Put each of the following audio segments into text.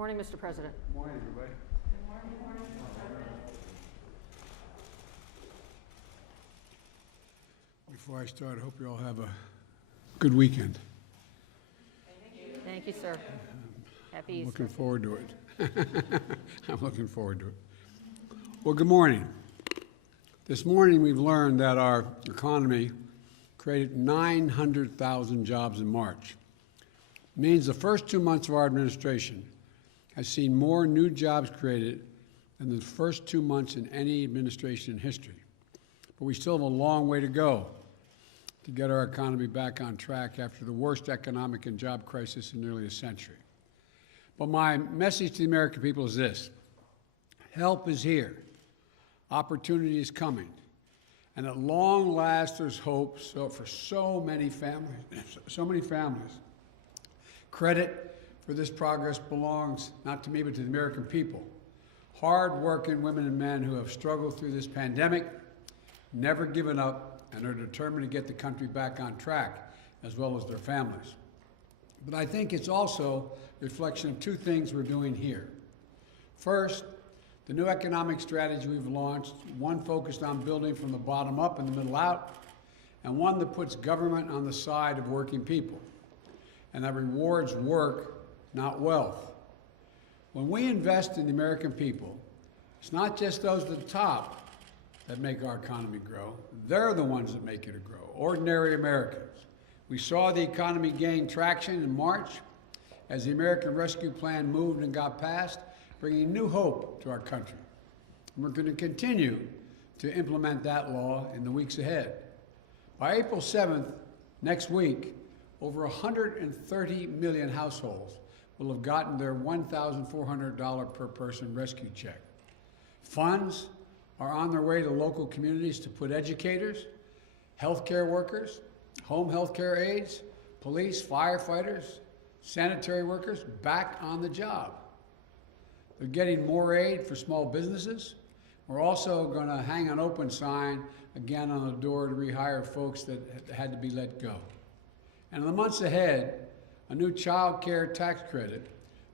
Morning, Mr. President. Good morning, everybody. Good morning, Mr. President. Before I start, I hope you all have a good weekend. Thank you, sir. Happy Easter. Looking forward to it. I'm looking forward to it. Well, good morning. This morning we've learned that our economy created 900,000 jobs in March. It means the first 2 months of our administration has seen more new jobs created than the first 2 months in any administration in history. But we still have a long way to go to get our economy back on track after the worst economic and job crisis in nearly a century. But my message to the American people is this: help is here, opportunity is coming, and at long last there's hope for so many families. Credit for this progress belongs not to me but to the American people, hard-working women and men who have struggled through this pandemic, never given up, and are determined to get the country back on track, as well as their families. But I think it's also a reflection of two things we're doing here. First, the new economic strategy we've launched, one focused on building from the bottom up and the middle out, and one that puts government on the side of working people, and that rewards work, not wealth. When we invest in the American people, it's not just those at the top that make our economy grow. They're the ones that make it grow, ordinary Americans. We saw the economy gain traction in March as the American Rescue Plan moved and got passed, bringing new hope to our country. And we're going to continue to implement that law in the weeks ahead. By April 7th, next week, over 130 million households will have gotten their $1,400 per person rescue check. Funds are on their way to local communities to put educators, healthcare workers, home healthcare aides, police, firefighters, sanitary workers back on the job. They're getting more aid for small businesses. We're also going to hang an open sign again on the door to rehire folks that had to be let go. And in the months ahead, a new child care tax credit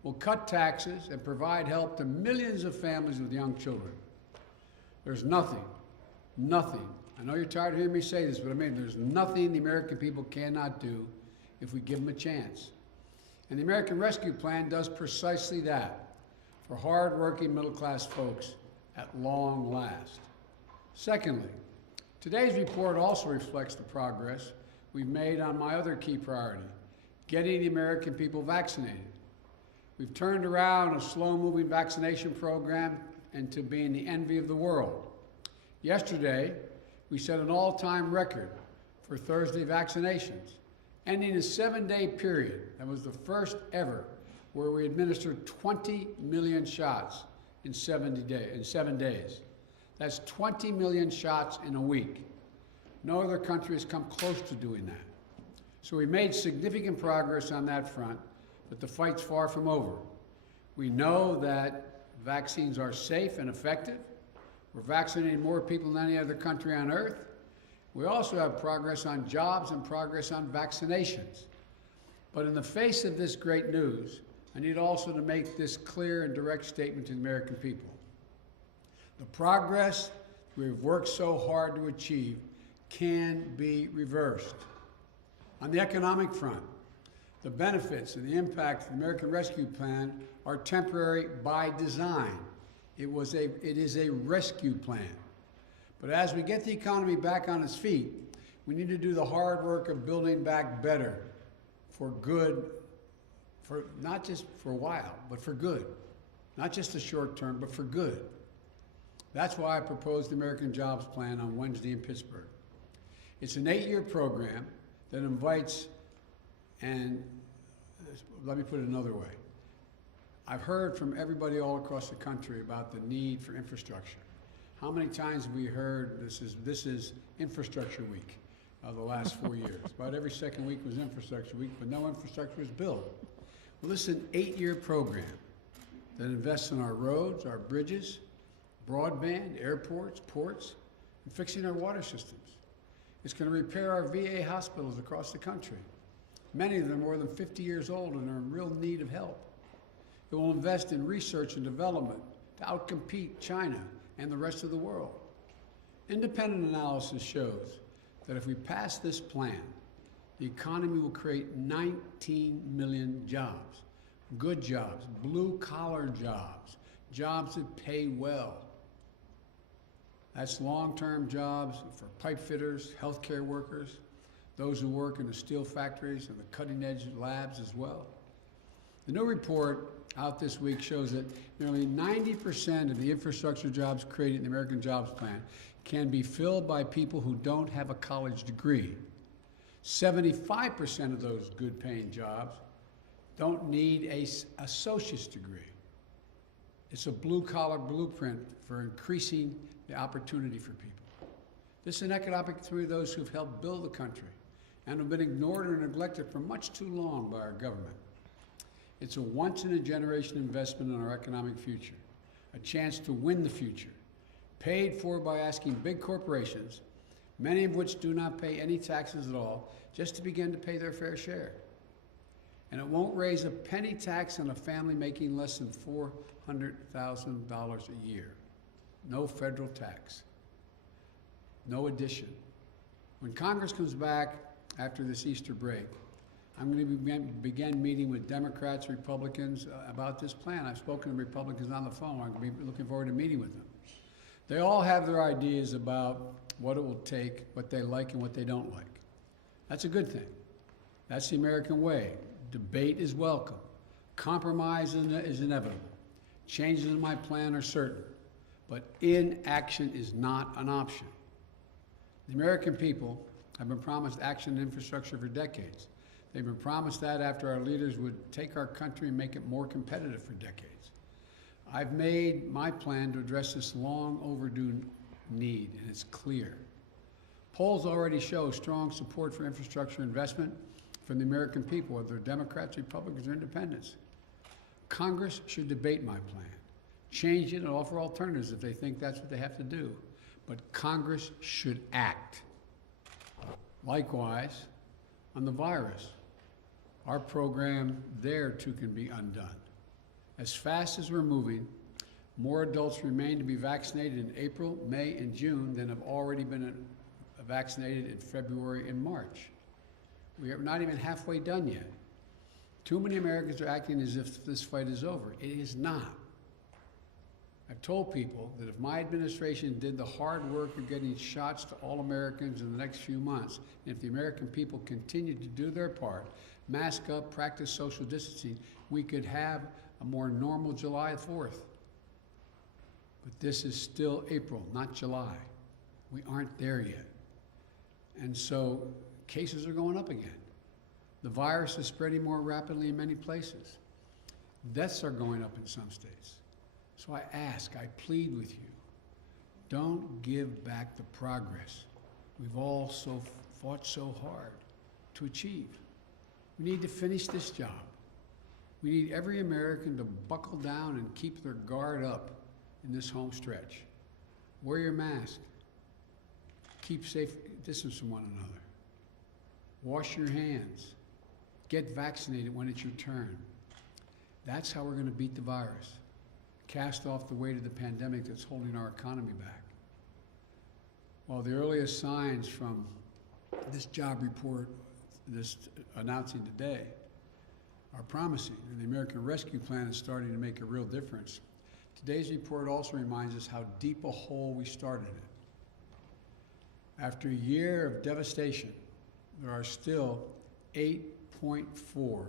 will cut taxes and provide help to millions of families with young children. There's nothing, I know you're tired of hearing me say this, but I mean, there's nothing the American people cannot do if we give them a chance. And the American Rescue Plan does precisely that for hard-working middle-class folks at long last. Secondly, today's report also reflects the progress we've made on my other key priority, getting the American people vaccinated. We've turned around a slow-moving vaccination program into being the envy of the world. Yesterday, we set an all-time record for Thursday vaccinations, ending a 7-day period that was the first ever where we administered 20 million shots in 7 days. That's 20 million shots in a week. No other country has come close to doing that. So we made significant progress on that front, but the fight's far from over. We know that vaccines are safe and effective. We're vaccinating more people than any other country on earth. We also have progress on jobs and progress on vaccinations. But in the face of this great news, I need also to make this clear and direct statement to the American people. The progress we've worked so hard to achieve can be reversed. On the economic front, the benefits and the impact of the American Rescue Plan are temporary by design. It is a rescue plan. But as we get the economy back on its feet, we need to do the hard work of building back better for good, not just for a while, but for good. Not just the short term, but for good. That's why I proposed the American Jobs Plan on Wednesday in Pittsburgh. It's an 8-year program that invites, and let me put it another way. I've heard from everybody all across the country about the need for infrastructure. How many times have we heard this is infrastructure week the last 4 years? About every second week was infrastructure week, but no infrastructure was built. Well, this is an 8-year program that invests in our roads, our bridges, broadband, airports, ports, and fixing our water systems. It's going to repair our VA hospitals across the country. Many of them are more than 50 years old and are in real need of help. It that will invest in research and development to outcompete China and the rest of the world. Independent analysis shows that if we pass this plan, the economy will create 19 million jobs, good jobs, blue-collar jobs, jobs that pay well. That's long-term jobs for pipe fitters, healthcare workers, those who work in the steel factories and the cutting-edge labs as well. The new report out this week shows that nearly 90% of the infrastructure jobs created in the American Jobs Plan can be filled by people who don't have a college degree. 75% of those good-paying jobs don't need an associate's degree. It's a blue-collar blueprint for increasing the opportunity for people. This is an economic opportunity of those who've helped build the country and have been ignored or neglected for much too long by our government. It's a once-in-a-generation investment in our economic future, a chance to win the future, paid for by asking big corporations, many of which do not pay any taxes at all, just to begin to pay their fair share. And it won't raise a penny tax on a family making less than $400,000 a year. No federal tax. No addition. When Congress comes back after this Easter break, I'm going to begin meeting with Democrats, Republicans about this plan. I've spoken to Republicans on the phone. I'm going to be looking forward to meeting with them. They all have their ideas about what it will take, what they like and what they don't like. That's a good thing. That's the American way. Debate is welcome. Compromise is inevitable. Changes in my plan are certain. But inaction is not an option. The American people have been promised action in infrastructure for decades. They've been promised that after our leaders would take our country and make it more competitive for decades. I've made my plan to address this long overdue need, and it's clear. Polls already show strong support for infrastructure investment from the American people, whether they're Democrats, Republicans, or Independents. Congress should debate my plan, change it, and offer alternatives if they think that's what they have to do. But Congress should act. Likewise, on the virus, our program there too can be undone. As fast as we're moving, more adults remain to be vaccinated in April, May, and June than have already been vaccinated in February and March. We are not even halfway done yet. Too many Americans are acting as if this fight is over. It is not. I've told people that if my administration did the hard work of getting shots to all Americans in the next few months, and if the American people continued to do their part, mask up, practice social distancing, we could have a more normal July 4th. But this is still April, not July. We aren't there yet. And so cases are going up again. The virus is spreading more rapidly in many places. Deaths are going up in some states. So I ask, I plead with you, don't give back the progress we've all fought so hard to achieve. We need to finish this job. We need every American to buckle down and keep their guard up in this home stretch. Wear your mask. Keep safe distance from one another. Wash your hands. Get vaccinated when it's your turn. That's how we're going to beat the virus. Cast off the weight of the pandemic that's holding our economy back. Well, the earliest signs from this job report, this announcing today, are promising, and the American Rescue Plan is starting to make a real difference. Today's report also reminds us how deep a hole we started in. After a year of devastation, there are still 8.4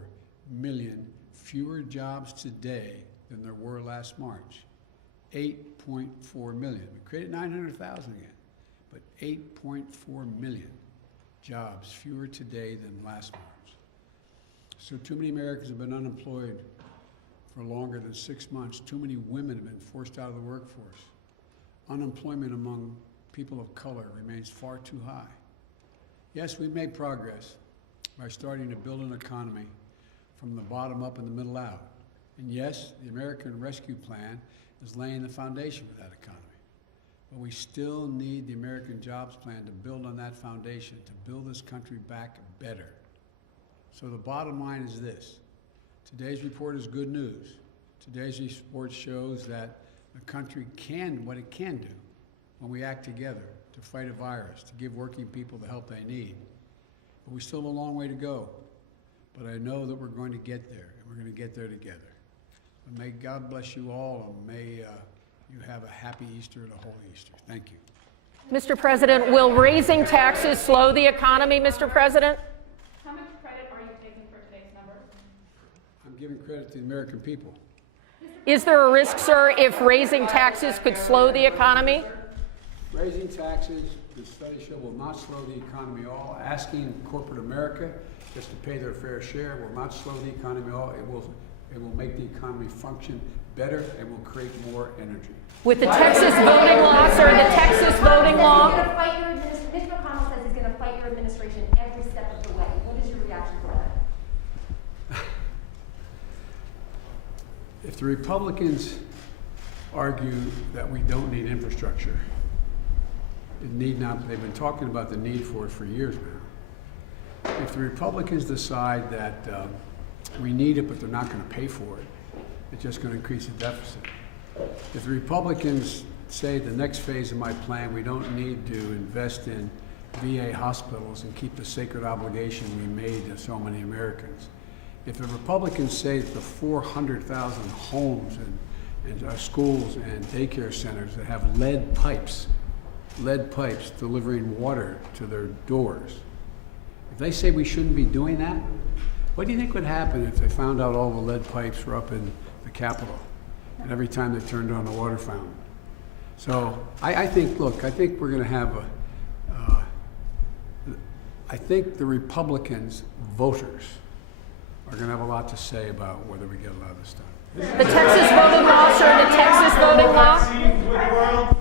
million fewer jobs today than there were last March. 8.4 million. We created 900,000 again, but 8.4 million jobs fewer today than last March. So too many Americans have been unemployed for longer than 6 months. Too many women have been forced out of the workforce. Unemployment among people of color remains far too high. Yes, we've made progress by starting to build an economy from the bottom up and the middle out. And yes, the American Rescue Plan is laying the foundation for that economy. But we still need the American Jobs Plan to build on that foundation, to build this country back better. So the bottom line is this. Today's report is good news. Today's report shows that the country can, what it can do when we act together to fight a virus, to give working people the help they need. But we still have a long way to go. But I know that we're going to get there, and we're going to get there together. And may God bless you all, and may you have a happy Easter and a holy Easter. Thank you. Mr. President, will raising taxes slow the economy, Mr. President? How much credit are you taking for today's number? I'm giving credit to the American people. Is there a risk, sir, if raising taxes could slow the economy? Raising taxes, the study show, will not slow the economy at all. Asking corporate America just to pay their fair share will not slow the economy at all. It will make the economy function better and will create more energy. With the Texas voting law, sir, the Texas voting law? Mitch McConnell says he's going to fight your administration every step of the way. What is your reaction to that? If the Republicans argue that we don't need infrastructure, it need not, they've been talking about the need for it for years now. If the Republicans decide that we need it but they're not going to pay for it, it's just going to increase the deficit. If the Republicans say the next phase of my plan, we don't need to invest in VA hospitals and keep the sacred obligation we made to so many Americans. If the Republicans say that the 400,000 homes and schools and daycare centers that have lead pipes delivering water to their doors, if they say we shouldn't be doing that, what do you think would happen if they found out all the lead pipes were up in the Capitol and every time they turned on the water fountain? So I think, look, I think we're going to have I think the Republicans, voters, are going to have a lot to say about whether we get a lot of this stuff. The Texas voting law, sir, the Texas voting law?